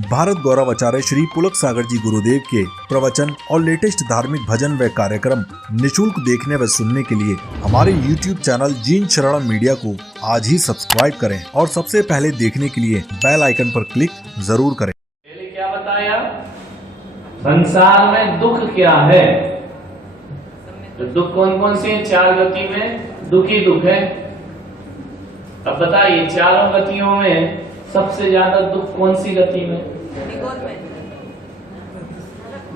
भारत गौरव आचार्य श्री पुलक सागर जी गुरुदेव के प्रवचन और लेटेस्ट धार्मिक भजन व कार्यक्रम निशुल्क देखने व सुनने के लिए हमारे YouTube चैनल जीन शरण मीडिया को आज ही सब्सक्राइब करें और सबसे पहले देखने के लिए बेल आइकन पर क्लिक जरूर करें। पहले क्या बताया, संसार में दुख क्या है? तो दुख कौन कौन से हैं? चार गति में दुख ही दुख है। अब बताइए, चारों गतियों में सबसे ज्यादा दुख कौन सी गति में?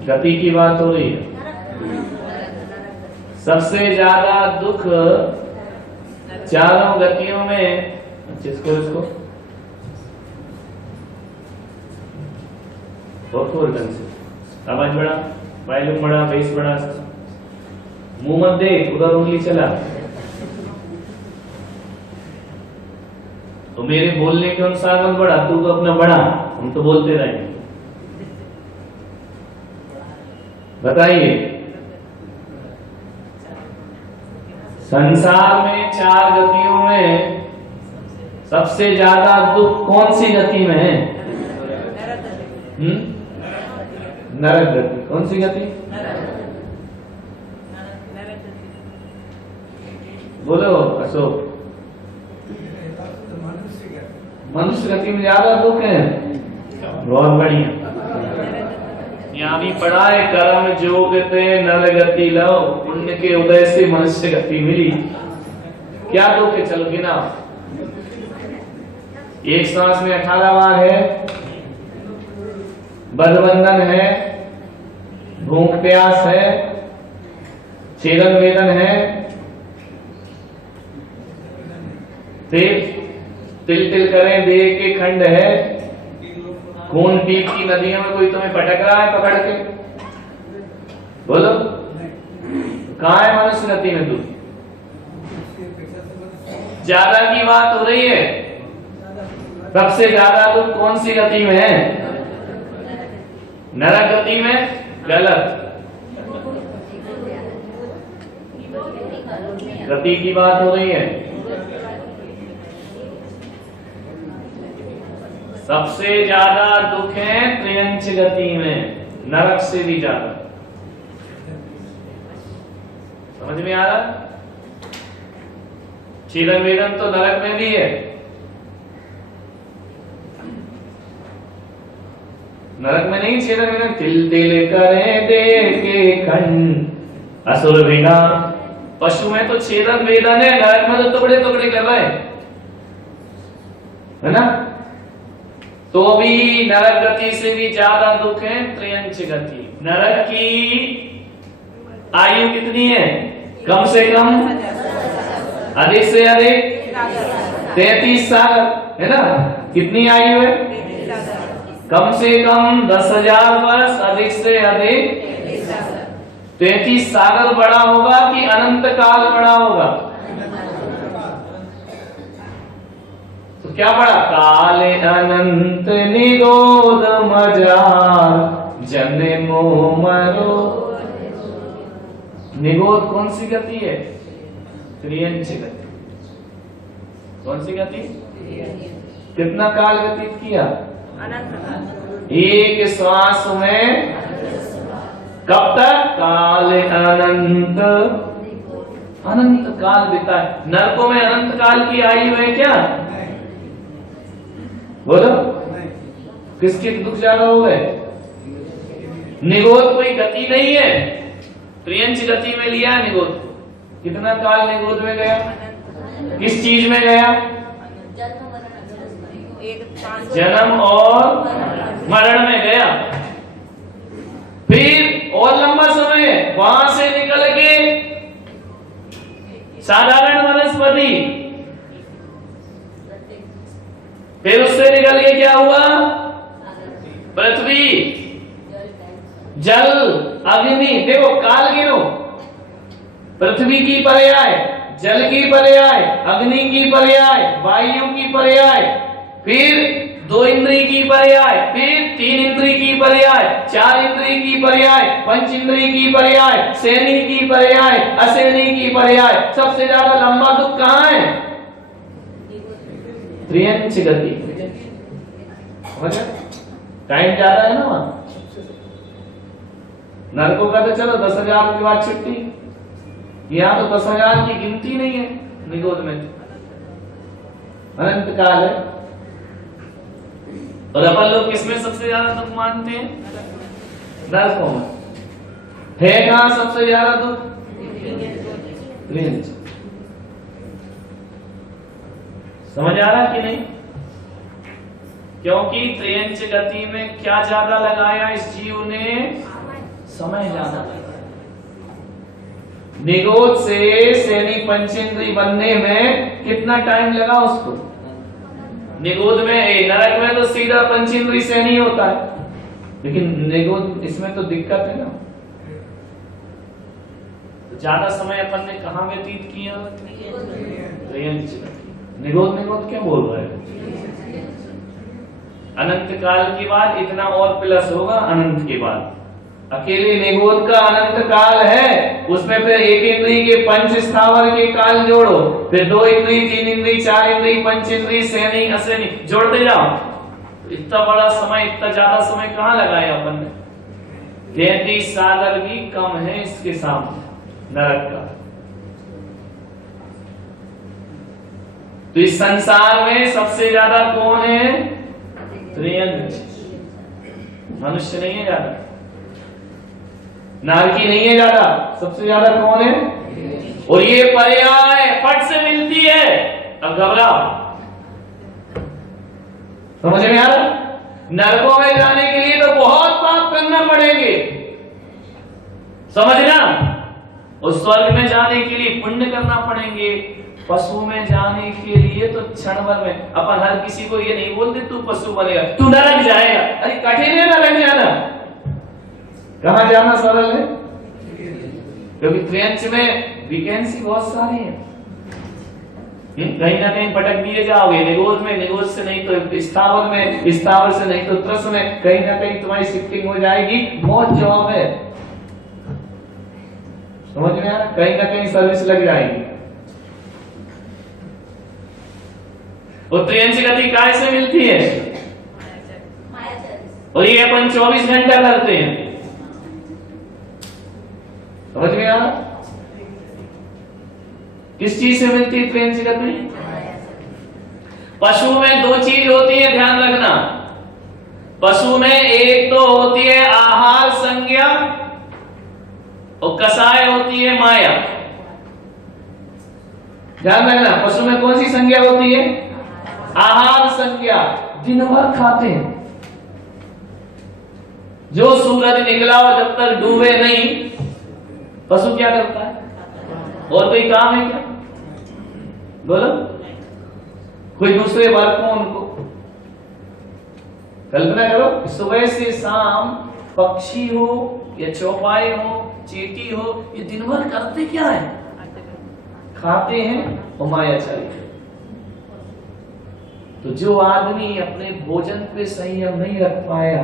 गति की बात हो रही है। सबसे ज्यादा दुख चारों गतियों में, इसको और ढंग से आवाज बढ़ा, वॉल्यूम बढ़ा, बेस बढ़ा, मुंह मत देख, उधर उंगली चला। तो मेरे बोलने के अनुसार मत बढ़ा, तू तो अपना बढ़ा, हम तो बोलते रहेंगे। बताइए, संसार में चार गतियों में सबसे ज्यादा दुख कौन सी गति में है? नरक गति। कौन सी गति? बोलो अशोक। मनुष्य गति में ज्यादा दुख है। बहुत बढ़िया। यहाँ भी पढ़ा है, कर्म जोगते नर गति लो, पुण्य के उदय से मनुष्य गति मिली। क्या दुख है? चल गिना। एक सांस में 18 बार है, बदबंधन है, भूख प्यास है, छेदन वेदन है, तिल तिल करें देह के खंड है, खून पीप की नदियों में कोई तुम्हें पटक रहा है पकड़ के? बोलो, कहाँ है मनुष्य गति में तू? ज्यादा की बात हो रही है। सबसे ज्यादा दुख कौन सी गति में है? नरक गति में? गलत। गति की बात हो रही है। सबसे ज्यादा दुख है त्रियंच गति में, नरक से भी ज्यादा। समझ में आ रहा? छेदन वेदन तो नरक में भी है। नरक में नहीं छेदन वेदन, तिल तिल करे देह के खंड असुर विना। पशु में तो छेदन वेदन है, नरक में तो टुकड़े टुकड़े कर रहे है ना? तो भी नरक गति से भी ज्यादा दुख है त्रियंच गति। नरक की आयु कितनी है? कम से कम, अधिक से अधिक 33 साल है ना? कितनी आयु है? कम से कम 10,000 वर्ष, अधिक से अधिक 33 सागर बड़ा होगा कि अनंत काल बड़ा होगा? तो क्या पढ़ा? काले अनंत निरोध मजार जन्मो मरो। निरोध कौन सी गति है? त्रियंच गति। कौन सी गति? कितना काल व्यतीत किया? एक श्वास में। कब तक? काले अनंत, अनंत काल बिताए। नरकों में अनंत काल की आयु है क्या? बोलो, किसके दुख ज्यादा हो गए? निगोद कोई गति नहीं है, त्रियंच गति में लिया निगोद। कितना काल निगोद में गया? किस चीज में गया? जन्म और मरण में गया। फिर और लंबा समय वहां से निकल के साधारण वनस्पति, फिर उससे निकल के क्या हुआ? पृथ्वी, जल, अग्नि। देखो काल गिनो, पृथ्वी की पर्याय, जल की पर्याय, अग्नि की पर्याय, वायु की पर्याय, फिर 2 इंद्रिय की पर्याय, फिर 3 इंद्रिय की पर्याय, 4 इंद्रिय की पर्याय, 5 इंद्रिय की पर्याय, सेनी की पर्याय, असेनी की पर्याय। सबसे ज्यादा लंबा दुख कहाँ है? त्रियंच गति। टाइम ज्यादा है ना वहां। नरकों का तो चलो 10,000 के बाद छुट्टी, यहाँ तो 10,000 की गिनती नहीं है निगोद में, अनंत काल है। और अपन लोग किसमें सबसे ज्यादा दुख मानते हैं? नरकों में। है कहां सबसे ज्यादा दुख? त्रियंच। समझ आ रहा कि नहीं? क्योंकि त्रियंच गति में क्या ज्यादा लगाया इस जीव ने? समय ज्यादा लगाया। निगोद से सैनी पंचेंद्री बनने में कितना टाइम लगा उसको? निगोद में, नरक में तो सीधा पंचेंद्री सैनी होता है, लेकिन निगोद इसमें तो दिक्कत है ना। तो ज्यादा समय अपन ने कहां व्यतीत किया? त्रियंच गति। निगोद निगोद क्या बोल रहे हैं? अनंत काल के बाद इतना और प्लस होगा अनंत के बाद। अकेले निगोद का अनंत काल है, उसमें फिर एक इंद्री के पंच स्थावर के काल जोड़ो, फिर 2 इंद्री, 3 इंद्री, 4 इंद्री, पंच इंद्री, सैनी असैनी जोड़ते जाओ। इतना बड़ा समय, इतना ज्यादा समय कहां लगाया अपन ने? 33 सागर भी कम है इसके सामने नरक का। तो इस संसार में सबसे ज्यादा कौन है? त्रियंच। मनुष्य नहीं है ज्यादा, नारकी नहीं है ज्यादा, सबसे ज्यादा कौन है? और ये पर्याय फट से मिलती है। अब घबराओ, समझ में आ रहा? नरकों में जाने के लिए तो बहुत पाप करना पड़ेंगे, समझना। और स्वर्ग में जाने के लिए पुण्य करना पड़ेंगे। पशु में जाने के लिए तो क्षण भर में, अपन हर किसी को ये नहीं बोलते तू पशु बनेगा, तू नरक जाएगा। अरे कठिन है नरक जाना। कहां जाना सरल है? क्योंकि त्रियंच में वैकेंसी बहुत सारी है। कहीं ना कहीं भटक दिए जाओगे। निगोद में, निगोद से नहीं तो स्थावर में, स्थावर से नहीं तो त्रस में, कहीं ना कहीं तुम्हारी शिफ्टिंग हो जाएगी। मौत जॉब है, समझ में आ रहा? कहीं ना कहीं सर्विस लग जाएगी। और त्रियंच गति काय से मिलती है? और ये अपन 24 घंटा करते हैं, समझ में आ रहा? किस चीज से मिलती है त्रियंच गति? पशु में 2 चीज होती है, ध्यान रखना। पशु में एक तो होती है आहार संज्ञा और कसाय होती है माया। ध्यान रखना, पशु में कौन सी संज्ञा होती है? आहार संज्ञा। दिन भर खाते हैं। जो सूरज निकला और जब तक डूबे नहीं, पशु क्या करता है? और कोई काम है क्या? बोलो, कोई दूसरे वर्ग को उनको कल्पना करो, सुबह से शाम पक्षी हो या चौपाई हो, चींटी हो, ये दिन भर करते क्या है? खाते हैं और माया चली। तो जो आदमी अपने भोजन पे संयम नहीं रख पाया,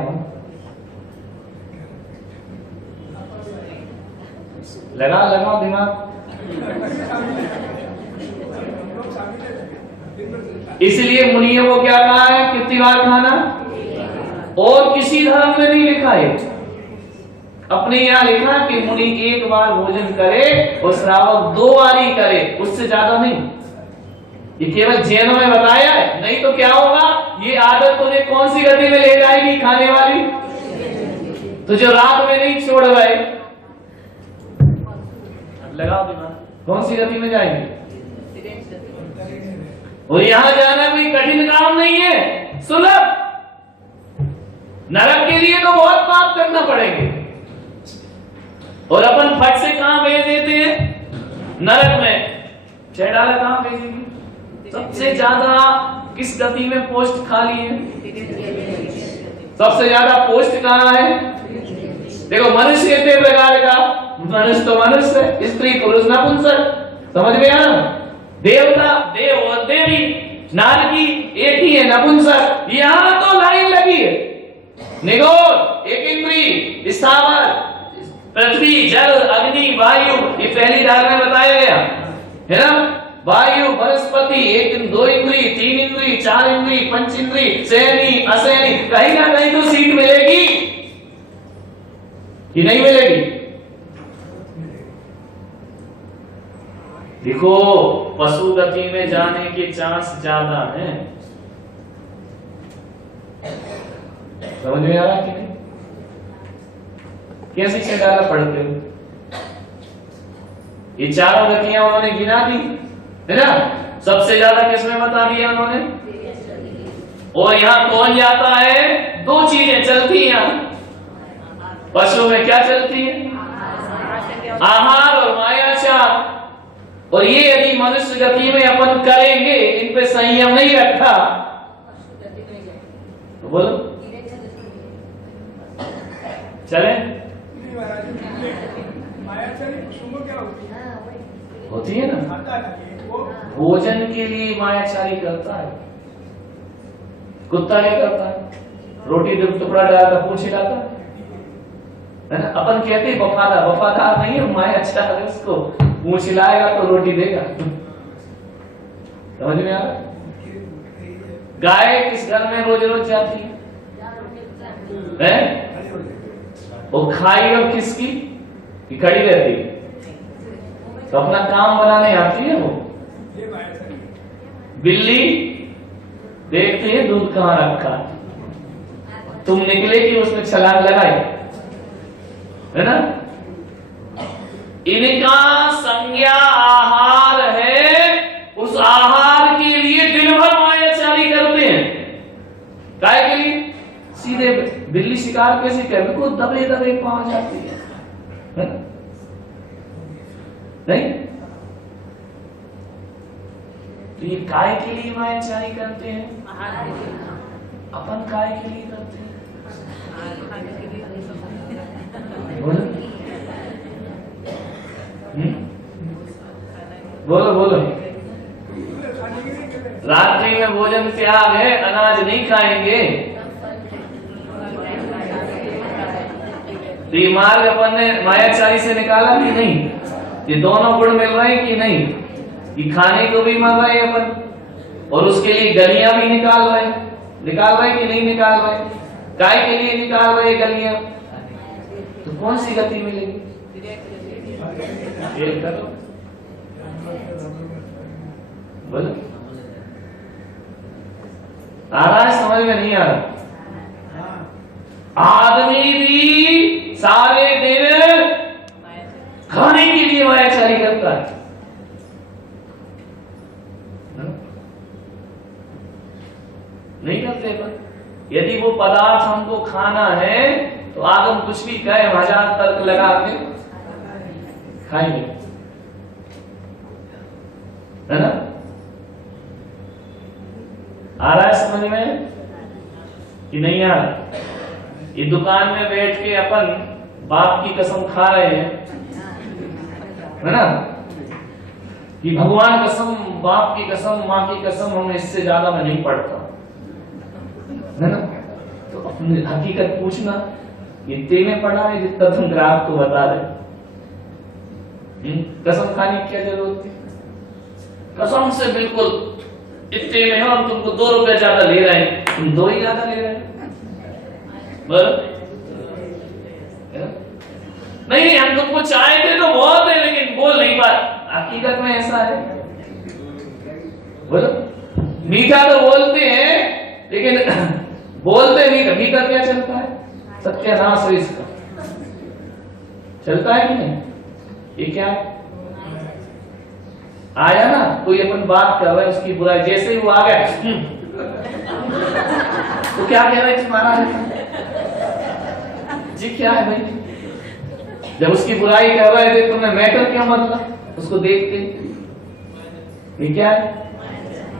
लगाओ दिमाग। इसलिए मुनियों को क्या कहा है? कितनी बार खाना? और किसी धर्म में नहीं लिखा है। अपने यहाँ लिखा कि मुनि 1 बार भोजन करे और श्रावक 2 बार ही करे, उससे ज्यादा नहीं। ये केवल जैनों में बताया है, नहीं तो क्या होगा? ये आदत तुझे कौन सी गति में ले जाएगी खाने वाली? तुझे रात में नहीं छोड़ गए, लगाओ दिमाग, कौन सी गति में जाएंगे? और यहां जाना कोई कठिन काम नहीं है, सुलभ। नरक के लिए तो बहुत पाप करना पड़ेंगे, और अपन फट से कहां भेज देते हैं? नरक में। छह डाला कहां भेजेंगे? सबसे ज्यादा किस गति में पोस्ट खाली है? सबसे ज्यादा पोस्ट कहां है? देखो, मनुष्य कितने प्रकार का? मनुष्य तो मनुष्य है, स्त्री पुरुष नपुंसक, समझ में आया? देवता, देव और देवी, नारकी एक ही है, नपुंसक। यहां तो लाइन लगी है। निगोद, एक इंद्री, स्थावर, पृथ्वी, जल, अग्नि, वायु, ये पहली धार में बताया गया है ना। वायु, वनस्पति, 1 2 इंद्री, 3 इंद्री, 4 इंद्री, पंच इंद्री, सैनी असैनी, कहीं ना कहीं तो सीट कि नहीं मिलेगी? देखो, पशु गति में जाने के चांस ज्यादा हैं। समझ में आ रहा कि नहीं? कैसे से ज्यादा पढ़ते हो? ये चारों गतियां उन्होंने गिना दी है ना, सबसे ज्यादा किसमें बता दिया उन्होंने। और यहां कौन जाता है? दो चीजें चलती हैं पशु में। क्या चलती है? आहार और मायाचार। और ये यदि मनुष्य गति में अपन करेंगे, इन पे संयम नहीं रखा तो बोलो चले? होती है ना, भोजन के लिए मायाचारी करता है। कुत्ता क्या करता है? रोटी टुकड़ा डालता, पूछ हिलाता है ना। अपन कहते वफादार, वफादार नहीं है, मायाचार है। उसको पूछ हिलाएगा तो रोटी देगा। समझ में आ रहा? गाय किस घर में रोज रोज जाती है? वो खाई और किसकी कि खड़ी रहती है? तो अपना काम बनाने आती है वो। बिल्ली देखती है दूध कहां रखा, तुम निकले कि उसने छलांग लगाई, है ना। इनका संज्ञा आहार है, उस आहार के लिए दिन भर मायाचारी करते हैं। काय के लिए? सीधे बिल्ली शिकार कैसे करे? को दबे दबे पहुंच जाती है ना? नहीं? तो ये काय के लिए मायाचारी करते हैं? अपन काय के लिए करते हैं? बोलो बोलो बोलो। रात्रि में भोजन त्याग है, अनाज नहीं खाएंगे। तो ये मार्ग अपन ने मायाचारी से निकाला कि नहीं? ये दोनों गुण मिल रहे हैं कि नहीं? ये खाने को भी मर रहे हैं अपन, और उसके लिए गलियां भी निकाल रहे कि नहीं निकाल रहे? काय के लिए निकाल रहे गलियां, तो कौन सी गति मिलेगी? बोलो, आ रहा है? समझ में नहीं आ रहा? आदमी भी सारे दिन खाने के लिए मायाचारी करता है। नहीं करते? पर यदि वो पदार्थ हमको खाना है तो आगम कुछ भी कहे, हजार तर्क लगा के खाएंगे, है ना। आ रहा है समझ में कि नहीं आ रहा? ये दुकान में बैठ के अपन बाप की कसम खा रहे हैं, है ना, कि भगवान कसम, बाप की कसम, माँ की कसम, हम इससे ज्यादा मैं नहीं पढ़ता, है ना। तो अपनी हकीकत पूछना, ये तेने पढ़ा है जितना तुम ग्राहक को बता रहे? कसम खाने की क्या जरूरत है? कसम से बिल्कुल इतने में हम तुमको 2 रुपए ज्यादा ले रहे हैं, तुम 2 ही ज्यादा ले रहे हैं। नहीं, हम तुमको चाय दे तो बहुत है, लेकिन बोल नहीं पाते। हकीकत में ऐसा है। बोलो, मीठा तो बोलते हैं, लेकिन बोलते नहीं, भीतर क्या चलता है? सत्यानाश है इसका। चलता है कि नहीं? ये क्या है? आया ना, कोई अपन बात कर रहा है उसकी बुराई, जैसे ही वो आ गया तो क्या कह रहे महाराज जी? क्या है भाई? जब उसकी बुराई कर रहे थे तुमने मैटर क्या मतलब? उसको देखते ये क्या है?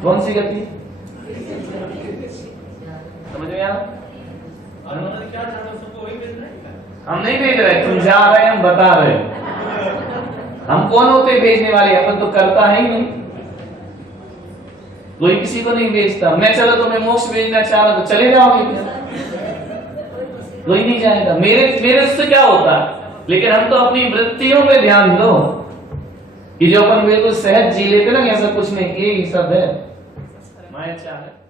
कौन सी गति? समझ में आया? हम नहीं भेज रहे, तुम जा रहे हैं, हम बता रहे हैं। हम कौन होते भेजने वाले? अपन तो करता है ही नहीं, कोई किसी को नहीं भेजता। मैं चलो तुम्हें मोक्ष भेजना चाह रहा तो चले जाओगे, कोई नहीं जाएगा। मेरे से क्या होता? लेकिन हम तो अपनी वृत्तियों पे ध्यान दो कि जो अपन बिल्कुल सहज जी लेते ना, ऐसा कुछ नहीं, यही सब है माया चाह है।